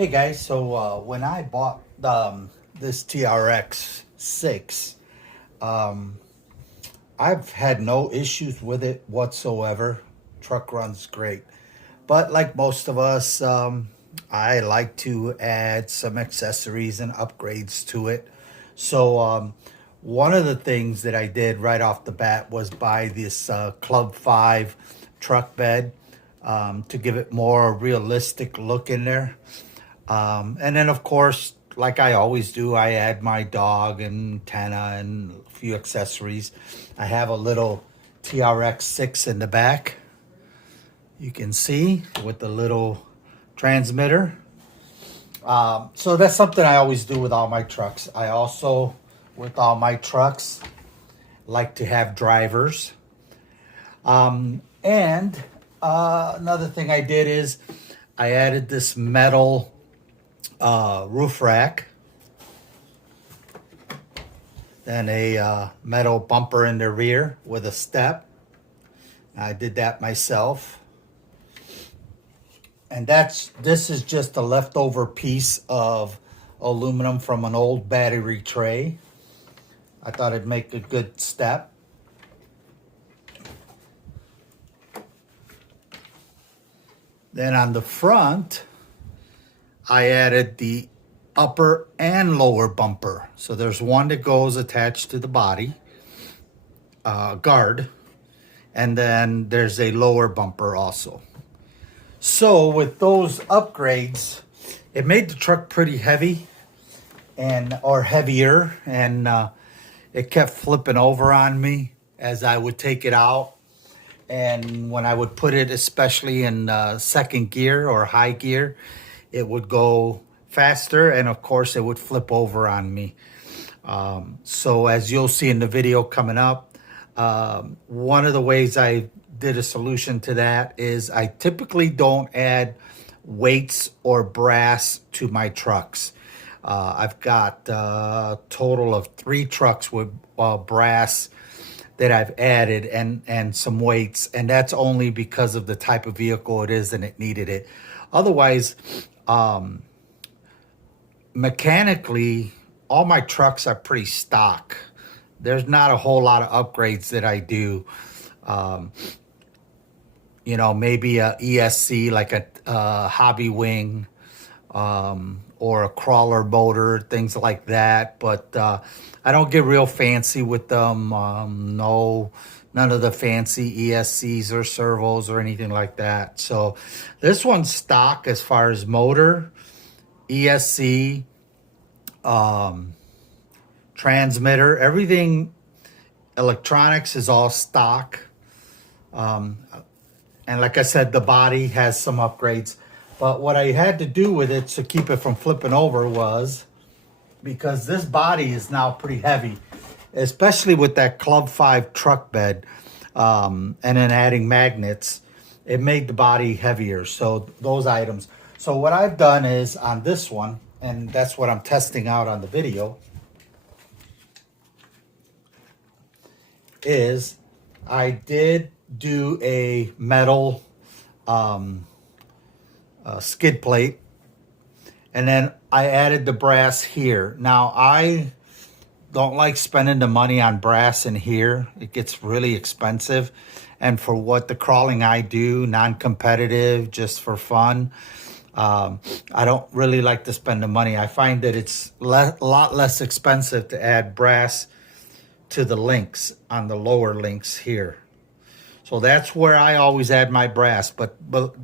Hey guys, so when I bought this TRX 6, um, I've had no issues with it whatsoever. Truck runs great. But like most of us, I like to add some accessories and upgrades to it. So one of the things that I did right off the bat was buy this Club 5 truck bed to give it more realistic look in there. And then, of course, like I always do, I add my dog and antenna and a few accessories. I have a little TRX 6 in the back. You can see with the little transmitter. So that's something I always do with all my trucks. I also, with all my trucks, like to have drivers. And another thing I did is I added this metal roof rack, then a metal bumper in the rear with a step. I did that myself. And this is just a leftover piece of aluminum from an old battery tray. I thought it'd make a good step. Then on the front, I added the upper and lower bumper. So there's one that goes attached to the body guard, and then there's a lower bumper also. So with those upgrades, it made the truck pretty heavy or heavier, and it kept flipping over on me as I would take it out. And when I would put it, especially in second gear or high gear, it would go faster, and of course it would flip over on me. So as you'll see in the video coming up, one of the ways I did a solution to that is I typically don't add weights or brass to my trucks. I've got a total of 3 trucks with brass that I've added and some weights, and that's only because of the type of vehicle it is and it needed it. Otherwise, mechanically, all my trucks are pretty stock. There's not a whole lot of upgrades that I do. You know, maybe a ESC, like a hobby wing, or a crawler motor, things like that. But I don't get real fancy with them. None of the fancy ESCs or servos or anything like that. So this one's stock as far as motor, ESC, transmitter, everything. Electronics is all stock. And like I said, the body has some upgrades. But what I had to do with it to keep it from flipping over was, because this body is now pretty heavy, especially with that Club 5 truck bed, and then adding magnets, it made the body heavier. So those items. So what I've done is on this one, and that's what I'm testing out on the video, is I did do a metal skid plate, and then I added the brass here. Now I don't like spending the money on brass in here. It gets really expensive, and for what the crawling I do, non-competitive, just for fun, I don't really like to spend the money. I find that it's a lot less expensive to add brass to the links on the lower links here. So that's where I always add my brass. But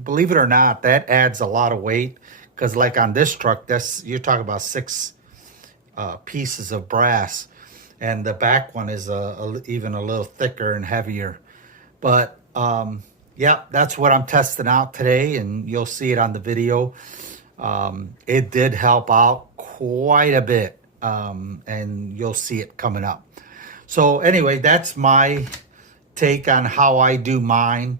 believe it or not, that adds a lot of weight, because like on this truck, you're talking about 6 pieces of brass, and the back one is even a little thicker and heavier. But yeah, that's what I'm testing out today, and you'll see it on the video. It did help out quite a bit, and you'll see it coming up. So anyway, that's my take on how I do mine.